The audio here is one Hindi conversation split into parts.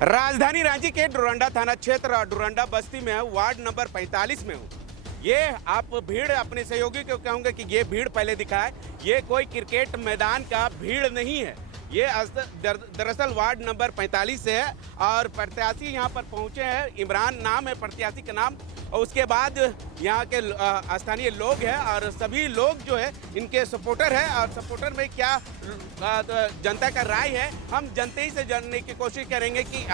राजधानी रांची के डुरंडा थाना क्षेत्र डुरंडा बस्ती में हूँ, वार्ड नंबर 45 में हूँ। ये आप भीड़ अपने सहयोगी को कहूँगा कि ये भीड़ पहले दिखाए, ये कोई क्रिकेट मैदान का भीड़ नहीं है। ये दरअसल वार्ड नंबर 45 से है और प्रत्याशी यहाँ पर पहुँचे हैं। इमरान नाम है प्रत्याशी का नाम, और उसके बाद यहाँ के स्थानीय लोग हैं और सभी लोग जो है इनके सपोर्टर हैं। और सपोर्टर में क्या जनता का राय है, हम जनता ही से जानने की कोशिश करेंगे कि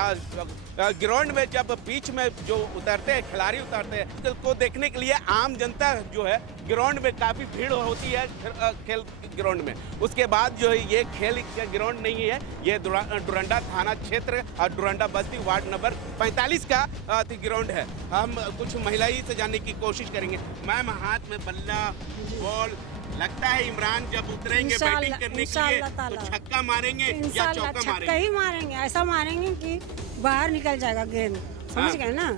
ग्राउंड में जब बीच में जो उतरते हैं खिलाड़ी उतरते हैं तो को देखने के लिए आम जनता जो है ग्राउंड में काफ़ी भीड़ होती है खेल ग्राउंड में। उसके बाद जो है ये खेल ग्राउंड नहीं है, ये डुरंडा थाना क्षेत्र और डुरंडा बस्ती वार्ड नंबर 45 का ग्राउंड है। हम कुछ महिलाएं से जानने की कोशिश करेंगे। मैम, हाथ में बल्ला बॉल, लगता है इमरान जब उतरेंगे बैटिंग करने के लिए तो छक्का मारेंगे या चौका मारेंगे? छक्का ही मारेंगे, ऐसा मारेंगे कि बाहर निकल जाएगा गेंद, समझ गए ना।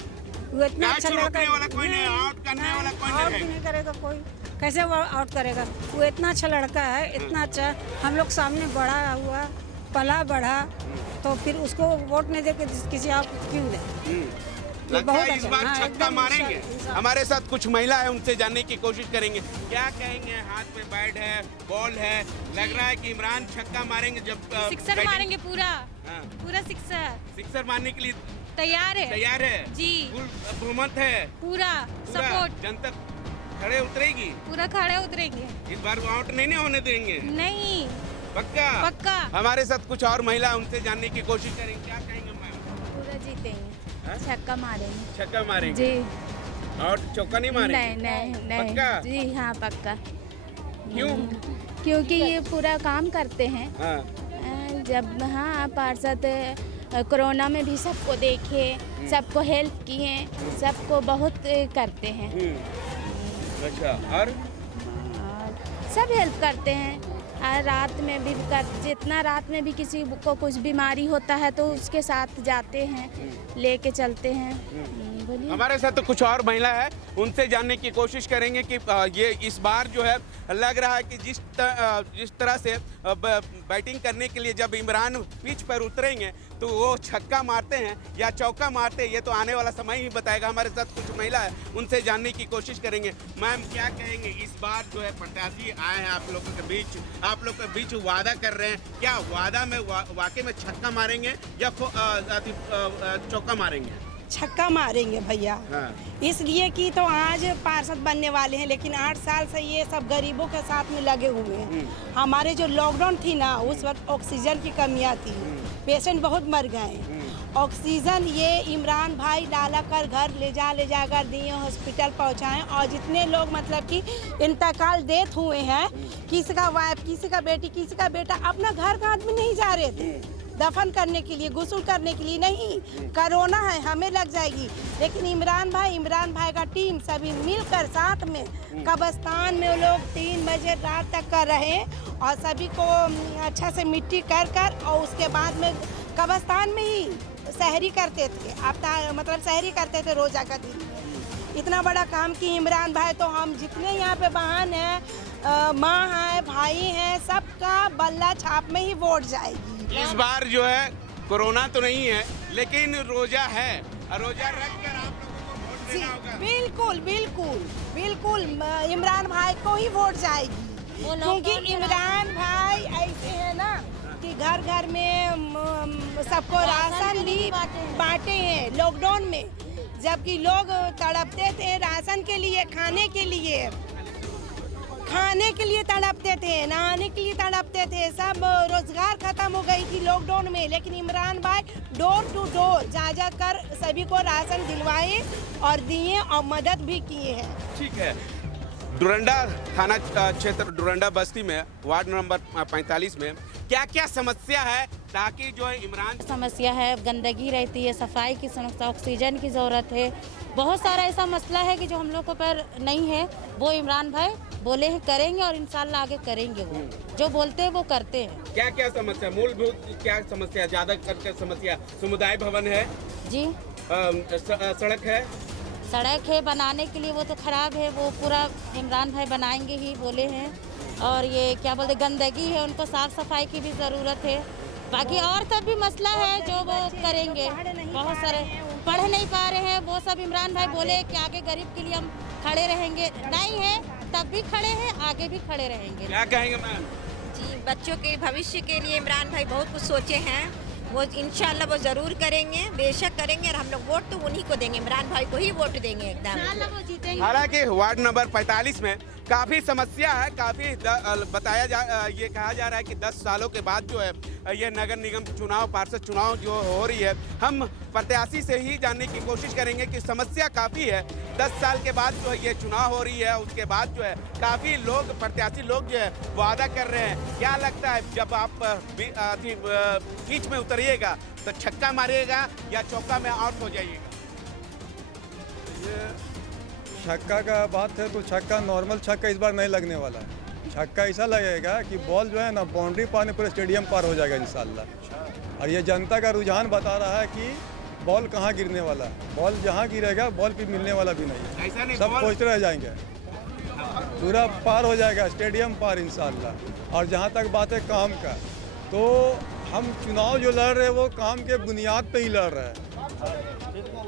वो इतना अच्छा लड़का है, वाला कोई नहीं, आउट करने वाला कोई नहीं, आउट नहीं करेगा कोई, कैसे वो आउट करेगा? वो इतना अच्छा लड़का है, इतना अच्छा। हम लोग सामने बढ़ा हुआ पला बढ़ा, तो फिर उसको वोट नहीं दे के किसी आप क्यों दे? लगता है इस बार छक्का मारेंगे। हमारे साथ कुछ महिला है, उनसे जानने की कोशिश करेंगे। क्या कहेंगे? हाथ में बैट है, बॉल है, लग रहा है कि इमरान छक्का मारेंगे। जब सिक्सर मारेंगे, पूरा पूरा सिक्सर मारने के लिए तैयार है जी। बहुमत है, पूरा सपोर्ट, जनता खड़े उतरेगी, पूरा खड़े उतरेंगे। इस बार आउट नहीं होने देंगे? नहीं, पक्का। हमारे साथ कुछ और महिला, उनसे जानने की कोशिश करेंगे। क्या कहेंगे मैम? पूरा जीतेंगे, छक्का मारेंगे जी। और चौका नहीं मारेंगे? नहीं पक्का? जी हाँ, पक्का। क्यों? क्योंकि ये पूरा काम करते हैं। जब पार्षद कोरोना में भी सबको देखे, सबको हेल्प किए, सबको बहुत करते हैं। अच्छा, और सब हेल्प करते हैं। रात में भी जितना रात में भी किसी को कुछ बीमारी होता है तो उसके साथ जाते हैं, लेके चलते हैं। हमारे साथ तो कुछ और महिला है, उनसे जानने की कोशिश करेंगे कि ये इस बार जो है लग रहा है कि जिस तरह से बैटिंग करने के लिए जब इमरान पिच पर उतरेंगे तो वो छक्का मारते हैं या चौका मारते हैं, ये तो आने वाला समय ही बताएगा। हमारे साथ कुछ महिला है, उनसे जानने की कोशिश करेंगे। मैम, क्या कहेंगे? इस बार जो है प्रत्याशी आए हैं आप लोगों के बीच, आप लोग के बीच वादा कर रहे हैं, क्या वादा में वाकई में छक्का मारेंगे या चौका मारेंगे? छक्का मारेंगे भैया। इसलिए कि तो आज पार्षद बनने वाले हैं, लेकिन 8 साल से ये सब गरीबों के साथ में लगे हुए हैं। हमारे जो लॉकडाउन थी ना, उस वक्त ऑक्सीजन की कमियां थी, पेशेंट बहुत मर गए। ऑक्सीजन ये इमरान भाई डाला कर घर ले जा कर दिए, हॉस्पिटल पहुंचाएं। और जितने लोग मतलब कि इंतकाल डेथ हुए हैं, किसी का वाइफ, किसी का बेटी, किसी का बेटा, अपना घर का आदमी नहीं जा रहे थे दफन करने के लिए, गुस्ल करने के लिए। नहीं, कोरोना है, हमें लग जाएगी। लेकिन इमरान भाई का टीम सभी मिलकर साथ में कब्रिस्तान में वो लोग 3 बजे रात तक कर रहे और सभी को अच्छा से मिट्टी कर और उसके बाद में कब्रिस्तान में ही सहरी करते थे। मतलब सहरी करते थे रोजा का दिन। इतना बड़ा काम की इमरान भाई, तो हम जितने यहाँ पे बहन हैं, माँ है, भाई हैं, सबका बल्ला छाप में ही वोट जाएगी। इस बार जो है कोरोना तो नहीं है, लेकिन रोजा है और रोजा रखकर आप लोगों को वोट देना होगा। बिल्कुल इमरान भाई को ही वोट जाएगी, क्योंकि इमरान भाई ऐसे है ना कि घर घर में सबको राशन भी बांटे हैं लॉकडाउन में। जबकि लोग तड़पते थे राशन के लिए, खाने के लिए तड़पते थे, नहाने के लिए तड़पते थे। सब रोजगार खत्म हो गई थी लॉकडाउन में, लेकिन इमरान भाई डोर टू डोर जा कर सभी को राशन दिलवाए और दिए और मदद भी किए हैं। ठीक है। डुरंडा थाना क्षेत्र डुरंडा बस्ती में वार्ड नंबर 45 में क्या क्या समस्या है, ताकि जो है इमरान? समस्या है, गंदगी रहती है, सफाई की समस्या, ऑक्सीजन की ज़रूरत है। बहुत सारा ऐसा मसला है कि जो हम लोगों पर नहीं है, वो इमरान भाई बोले हैं करेंगे और इंशाल्लाह आगे करेंगे। वो जो बोलते हैं वो करते हैं। क्या क्या समस्या, मूलभूत क्या समस्या? ज्यादा करके समस्या समुदाय भवन है जी, सड़क है बनाने के लिए, वो तो खराब है, वो पूरा इमरान भाई बनाएंगे ही बोले हैं। और ये क्या बोलते, गंदगी है, उनको साफ सफाई की भी ज़रूरत है। बाकी और सब भी मसला है जो वो करेंगे। बहुत सारे पढ़ नहीं पा रहे हैं, वो सब इमरान भाई बोले कि आगे गरीब के लिए हम खड़े रहेंगे, नहीं है तब भी खड़े हैं, आगे भी खड़े रहेंगे। क्या कहेंगे मैम? जी, बच्चों के भविष्य के लिए इमरान भाई बहुत कुछ सोचे हैं, वो इंशाल्लाह वो जरूर करेंगे, बेशक करेंगे, और हम लोग वोट तो उन्हीं को देंगे, इमरान भाई को ही वोट देंगे एकदम। वो जीतेंगे। हालांकि वार्ड नंबर 45 में काफ़ी समस्या है, काफ़ी ये कहा जा रहा है कि 10 सालों के बाद जो है ये नगर निगम चुनाव, पार्षद चुनाव जो हो रही है, हम प्रत्याशी से ही जानने की कोशिश करेंगे कि समस्या काफ़ी है। 10 साल के बाद जो है ये चुनाव हो रही है, उसके बाद जो है काफ़ी लोग, प्रत्याशी लोग जो है वादा कर रहे हैं। क्या लगता है जब आप बीच में उतरिएगा तो छक्का मारिएगा या चौका में आउट हो जाइएगा? छक्का का बात है तो छक्का, नॉर्मल छक्का इस बार नहीं लगने वाला है। छक्का ऐसा लगेगा कि बॉल जो है ना बाउंड्री पार पूरे स्टेडियम पार हो जाएगा इंशाल्लाह। और ये जनता का रुझान बता रहा है कि बॉल कहाँ गिरने वाला है, बॉल जहाँ गिरेगा बॉल पे मिलने वाला भी नहीं है, सब पहुँचते रह जाएंगे, पूरा पार हो जाएगा स्टेडियम पार इंशाल्लाह। और जहाँ तक बात है काम का, तो हम चुनाव जो लड़ रहे हैं वो काम के बुनियाद पे ही लड़ रहे हैं।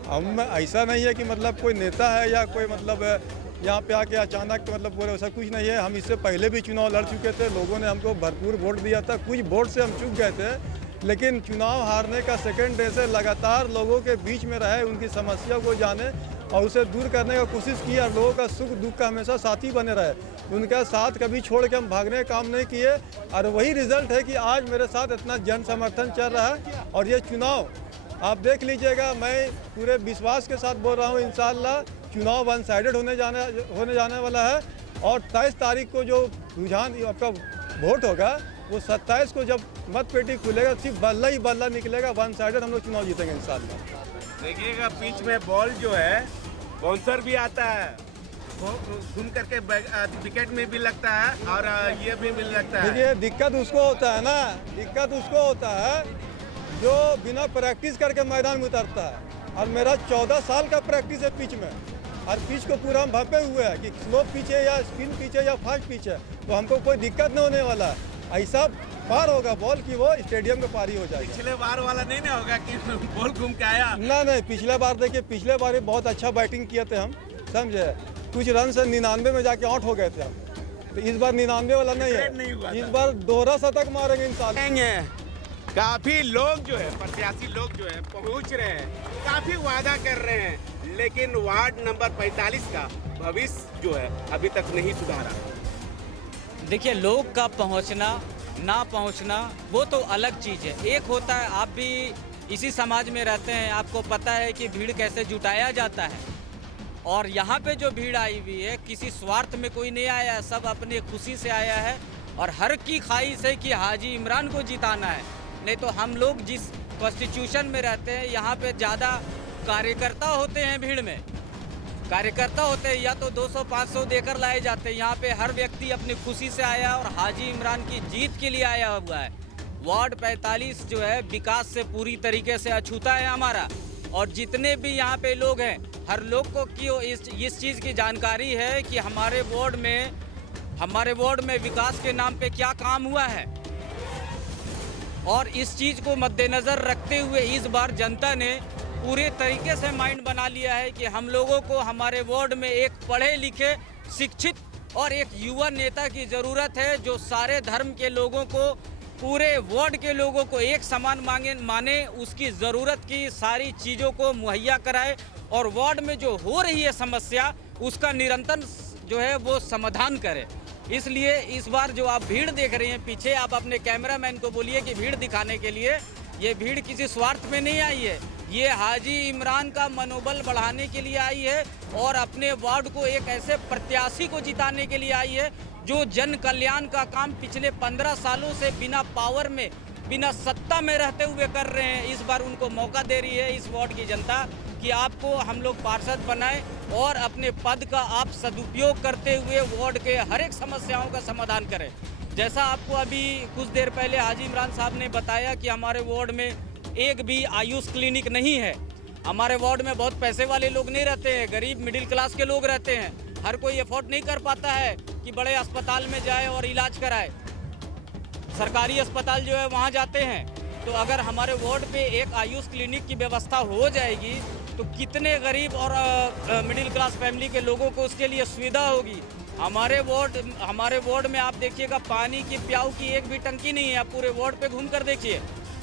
हम ऐसा नहीं है कि मतलब कोई नेता है या कोई मतलब यहाँ पे आके अचानक मतलब बोले, ऐसा कुछ नहीं है। हम इससे पहले भी चुनाव लड़ चुके थे, लोगों ने हमको भरपूर वोट दिया था, कुछ वोट से हम चूक गए थे, लेकिन चुनाव हारने का सेकेंड डे से लगातार लोगों के बीच में रहे, उनकी समस्या को जाने और उसे दूर करने का कोशिश की, और लोगों का सुख दुख का हमेशा साथी बने रहे, उनका साथ कभी छोड़ के हम भागने का काम नहीं किए। और वही रिजल्ट है कि आज मेरे साथ इतना जन समर्थन चल रहा है। और ये चुनाव आप देख लीजिएगा, मैं पूरे विश्वास के साथ बोल रहा हूँ, इंशाल्लाह चुनाव वन साइडेड होने जाने वाला है। और 23 तारीख को जो रुझान आपका वोट होगा, वो 27 को जब मत पेटी खुलेगा, सिर्फ बल्ला ही बल्ला निकलेगा, वन साइडेड हम लोग चुनाव जीतेंगे इंशाल्लाह। देखिएगा बीच में बॉल जो है बाउंसर भी आता है, घूम करके विकेट में भी लगता है और ये भी मिल लगता है। देखिए दिक्कत उसको होता है ना, दिक्कत उसको होता है जो बिना प्रैक्टिस करके मैदान में उतरता है। और मेरा 14 साल का प्रैक्टिस है पिच में, और पिच को पूरा हम भपे हुए हैं कि स्लो पिच है या स्पिन पिच है या फास्ट पिच है, तो हमको कोई दिक्कत नहीं होने वाला। ऐसा पार होगा बॉल की वो स्टेडियम में पार ही हो जाएगा। पिछले बार वाला नहीं ना होगा कि बॉल घूम के आया? नहीं, पिछले बार देखिए, पिछले बार ही बहुत अच्छा बैटिंग किए थे हम, समझे, कुछ रन से 99 में जाके आउट हो गए थे हम। तो इस बार 99 वाला नहीं है, इस बार दोहरा शतक मारेंगे इंशाल्लाह। काफी लोग जो है, प्रत्याशी लोग जो है पहुंच रहे हैं, काफी वादा कर रहे हैं, लेकिन वार्ड नंबर 45 का भविष्य जो है अभी तक नहीं सुधारा। देखिए, लोग का पहुंचना ना पहुंचना वो तो अलग चीज़ है। एक होता है, आप भी इसी समाज में रहते हैं, आपको पता है कि भीड़ कैसे जुटाया जाता है। और यहाँ पे जो भीड़ आई हुई है, किसी स्वार्थ में कोई नहीं आया है, सब अपनी खुशी से आया है। और हर की ख्वाहिश है कि हाजी इमरान को जिताना है। नहीं तो हम लोग जिस कॉन्स्टिट्यूशन में रहते हैं, यहाँ पे ज़्यादा कार्यकर्ता होते हैं, भीड़ में कार्यकर्ता होते हैं, या तो 200-500 देकर लाए जाते हैं। यहाँ पे हर व्यक्ति अपनी खुशी से आया और हाजी इमरान की जीत के लिए आया हुआ है। वार्ड 45 जो है विकास से पूरी तरीके से अछूता है हमारा। और जितने भी यहाँ पे लोग हैं, हर लोग को इस चीज़ की जानकारी है कि हमारे वार्ड में विकास के नाम पे क्या काम हुआ है। और इस चीज़ को मद्देनज़र रखते हुए इस बार जनता ने पूरे तरीके से माइंड बना लिया है कि हम लोगों को हमारे वार्ड में एक पढ़े लिखे, शिक्षित और एक युवा नेता की ज़रूरत है, जो सारे धर्म के लोगों को, पूरे वार्ड के लोगों को एक समान माने, उसकी ज़रूरत की सारी चीज़ों को मुहैया कराए और वार्ड में जो हो रही है समस्या, उसका निरंतर जो है वो समाधान करे। इसलिए इस बार जो आप भीड़ देख रहे हैं पीछे, आप अपने कैमरामैन को बोलिए कि भीड़ दिखाने के लिए, ये भीड़ किसी स्वार्थ में नहीं आई है, ये हाजी इमरान का मनोबल बढ़ाने के लिए आई है और अपने वार्ड को एक ऐसे प्रत्याशी को जिताने के लिए आई है जो जन कल्याण का काम पिछले 15 सालों से बिना पावर में, बिना सत्ता में रहते हुए कर रहे हैं। इस बार उनको मौका दे रही है इस वार्ड की जनता कि आपको हम लोग पार्षद बनाएं और अपने पद का आप सदुपयोग करते हुए वार्ड के हर एक समस्याओं का समाधान करें। जैसा आपको अभी कुछ देर पहले हाजी इमरान साहब ने बताया कि हमारे वार्ड में एक भी आयुष क्लिनिक नहीं है। हमारे वार्ड में बहुत पैसे वाले लोग नहीं रहते हैं, गरीब मिडिल क्लास के लोग रहते हैं। हर कोई अफोर्ड नहीं कर पाता है कि बड़े अस्पताल में जाए और इलाज कराए। सरकारी अस्पताल जो है वहाँ जाते हैं, तो अगर हमारे वार्ड पे एक आयुष क्लिनिक की व्यवस्था हो जाएगी तो कितने गरीब और मिडिल क्लास फैमिली के लोगों को उसके लिए सुविधा होगी। हमारे वार्ड में आप देखिएगा पानी की प्याऊ की एक भी टंकी नहीं है। आप पूरे वार्ड पे घूम कर देखिए,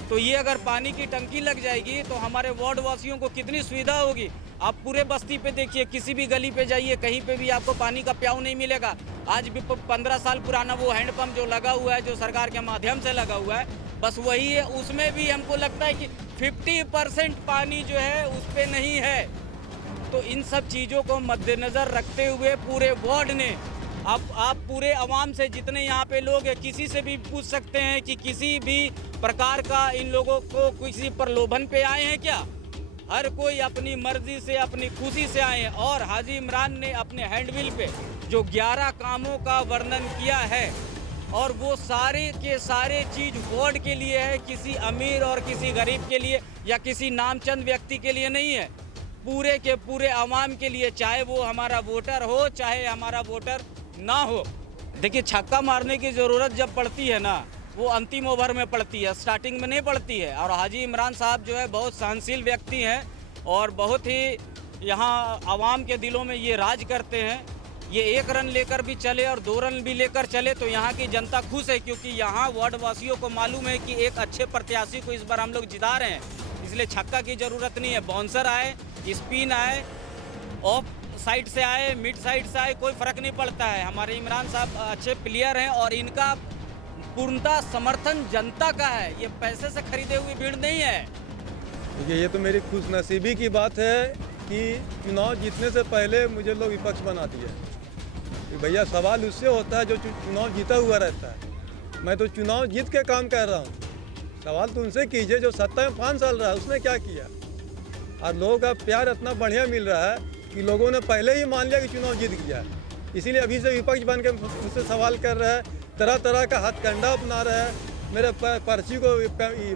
तो ये अगर पानी की टंकी लग जाएगी तो हमारे वार्ड वासियों को कितनी सुविधा होगी। आप पूरे बस्ती पे देखिए, किसी भी गली पे जाइए, कहीं पे भी आपको पानी का प्याऊ नहीं मिलेगा। आज भी 15 साल पुराना वो हैंडपंप जो लगा हुआ है, जो सरकार के माध्यम से लगा हुआ है, बस वही है। उसमें भी हमको लगता है कि 50% पानी जो है उस पर नहीं है। तो इन सब चीज़ों को मद्देनज़र रखते हुए पूरे वार्ड ने आप पूरे आवाम से जितने यहाँ पे लोग हैं, किसी से भी पूछ सकते हैं कि किसी भी प्रकार का इन लोगों को किसी प्रलोभन पे आए हैं क्या। हर कोई अपनी मर्जी से, अपनी खुशी से आए हैं। और हाजी इमरान ने अपने हैंडबिल पे जो 11 कामों का वर्णन किया है, और वो सारे के सारे चीज़ वार्ड के लिए है, किसी अमीर और किसी गरीब के लिए या किसी नामचंद व्यक्ति के लिए नहीं है, पूरे के पूरे आवाम के लिए, चाहे वो हमारा वोटर हो चाहे हमारा वोटर ना हो। देखिए, छक्का मारने की ज़रूरत जब पड़ती है ना, वो अंतिम ओवर में पड़ती है, स्टार्टिंग में नहीं पड़ती है। और हाजी इमरान साहब जो है बहुत सहनशील व्यक्ति हैं और बहुत ही यहाँ आवाम के दिलों में ये राज करते हैं। ये 1 रन लेकर भी चले और 2 रन भी लेकर चले तो यहाँ की जनता खुश है, क्योंकि यहाँ वार्ड वासियों को मालूम है कि एक अच्छे प्रत्याशी को इस बार हम लोग जिता रहे हैं। इसलिए छक्का की ज़रूरत नहीं है। बाउंसर आए, स्पिन आए, ऑफ साइड से आए, मिड साइड से आए, कोई फ़र्क नहीं पड़ता है। हमारे इमरान साहब अच्छे प्लेयर हैं और इनका पूर्णतः समर्थन जनता का है। ये पैसे से खरीदे हुई भीड़ नहीं है। देखिए, ये तो मेरी खुशनसीबी की बात है कि चुनाव जीतने से पहले मुझे लोग विपक्ष बना दिए। भैया, सवाल उससे होता है जो चुनाव जीता हुआ रहता है। मैं तो चुनाव जीत के काम कर रहा हूँ। सवाल तो उनसे कीजिए जो सत्ता में 5 साल रहा है, उसने क्या किया। और लोगों का प्यार इतना बढ़िया मिल रहा है कि लोगों ने पहले ही मान लिया कि चुनाव जीत गया है। इसीलिए अभी से विपक्ष बन के मुझसे सवाल कर रहे हैं, तरह तरह का हथकंडा अपना रहे हैं, मेरे पर्ची को,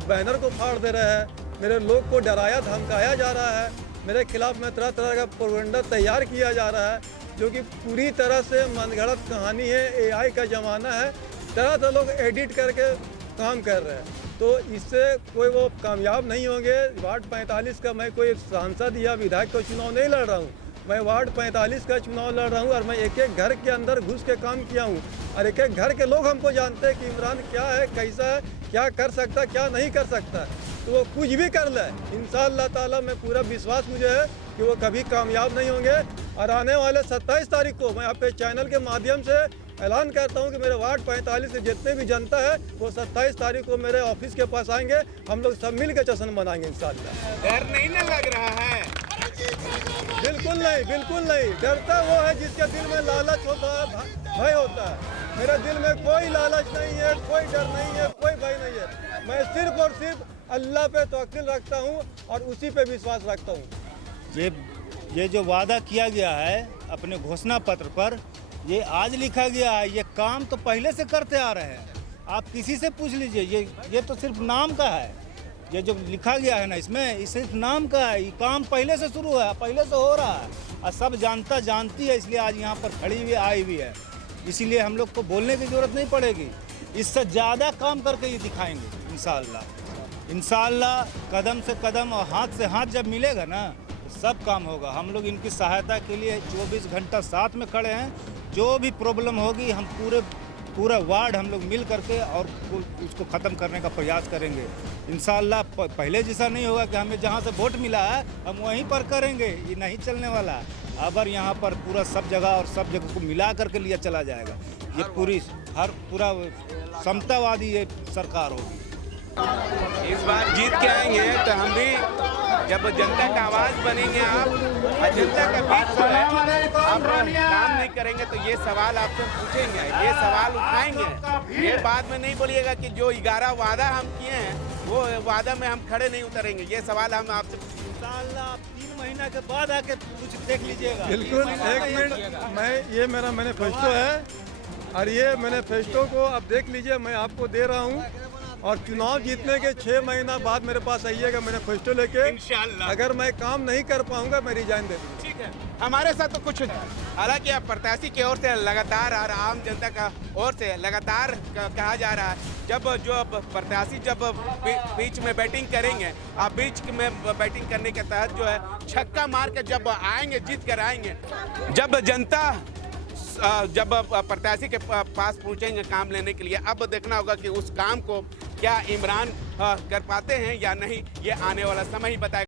बैनर को फाड़ दे रहे हैं, मेरे लोग को डराया धमकाया जा रहा है, मेरे खिलाफ में तरह तरह का प्रोपेगेंडा तैयार किया जा रहा है, जो कि पूरी तरह से मनगढ़ंत कहानी है। AI का ज़माना है, तरह तरह लोग एडिट करके काम कर रहे हैं। तो इससे कोई वो कामयाब नहीं होंगे। वार्ड 45 का मैं कोई सांसद या विधायक का चुनाव नहीं लड़ रहा हूँ, मैं वार्ड 45 का चुनाव लड़ रहा हूँ। और मैं एक एक घर के अंदर घुस के काम किया हूँ और एक एक घर के लोग हमको जानते हैं कि इमरान क्या है, कैसा है, क्या कर सकता है, क्या नहीं कर सकता है। तो वो कुछ भी कर ले, इंशाअल्लाह ताला में पूरा विश्वास मुझे है कि वो कभी कामयाब नहीं होंगे। और आने वाले 27 तारीख को मैं आपके चैनल के माध्यम से ऐलान करता हूं कि मेरे वार्ड 45 से जितने भी जनता है वो 27 तारीख को मेरे ऑफिस के पास आएंगे। हम लोग सब मिल के जश्न मनाएंगे इंशाअल्लाह। डर नहीं ना लग रहा है? बिल्कुल नहीं, बिल्कुल नहीं। डरता वो है जिसके दिल में लालच होता है, भय होता है। मेरे दिल में कोई लालच नहीं है, कोई डर नहीं है, कोई भय नहीं है। मैं सिर्फ और सिर्फ अल्लाह पे तवक्कुल रखता हूँ और उसी पे विश्वास रखता हूँ। ये जो वादा किया गया है अपने घोषणा पत्र पर, ये आज लिखा गया है, ये काम तो पहले से करते आ रहे हैं। आप किसी से पूछ लीजिए, ये तो सिर्फ नाम का है। ये जो लिखा गया है ना, इसमें ये सिर्फ नाम का है। ये काम पहले से शुरू है, पहले से हो रहा है और सब जनता जानती है, इसलिए आज यहाँ पर खड़ी हुई आई हुई है। इसीलिए हम लोग को बोलने की ज़रूरत नहीं पड़ेगी, इससे ज़्यादा काम करके ये दिखाएंगे इंशाअल्लाह। कदम से कदम और हाथ से हाथ जब मिलेगा ना, तो सब काम होगा। हम लोग इनकी सहायता के लिए 24 घंटा साथ में खड़े हैं। जो भी प्रॉब्लम होगी हम पूरा वार्ड हम लोग मिल करके और उसको ख़त्म करने का प्रयास करेंगे इंशाअल्लाह। पहले जैसा नहीं होगा कि हमें जहाँ से वोट मिला है हम वहीं पर करेंगे, ये नहीं चलने वाला है। अगर यहाँ पर पूरा सब जगह और सब जगह को मिला करके लिया चला जाएगा, ये पूरा समतावादी ये सरकार होगी। इस बार जीत के आएंगे तो हम भी, जब जनता का आवाज बनेंगे आप और जनता का बीच जो है आप काम नहीं करेंगे तो ये सवाल आपसे पूछेंगे, ये सवाल उठाएंगे। ये बाद में नहीं बोलिएगा कि जो 11 वादा हम किए हैं वो वादा में हम खड़े नहीं उतरेंगे। ये सवाल हम आपसे इंशाअल्लाह आप 3 महीना के बाद आके कुछ देख लीजिएगा। बिल्कुल, 1 मिनट, ये मेरा मैनिफेस्टो है और ये मैनिफेस्टो को आप देख लीजिए। मैं आपको दे रहा हूँ और चुनाव जीतने के 6 महीना बाद मेरे पास आइएगा मैनिफेस्टो लेके। इंशाल्लाह। अगर मैं काम नहीं कर पाऊंगा मैं रिजाइन दे दूंगा। ठीक है, हमारे साथ तो कुछ हालांकि अब प्रत्याशी की ओर से लगातार और आम जनता का ओर से लगातार कहा जा रहा है जब जो प्रत्याशी जब बीच में बैटिंग करेंगे, आप बीच में बैटिंग करने के तहत जो है छक्का मार के जब आएंगे, जीत कर आएंगे, जब जनता जब प्रत्याशी के पास पहुंचेंगे काम लेने के लिए, अब देखना होगा कि उस काम को क्या इमरान कर पाते हैं या नहीं, ये आने वाला समय ही बताएगा।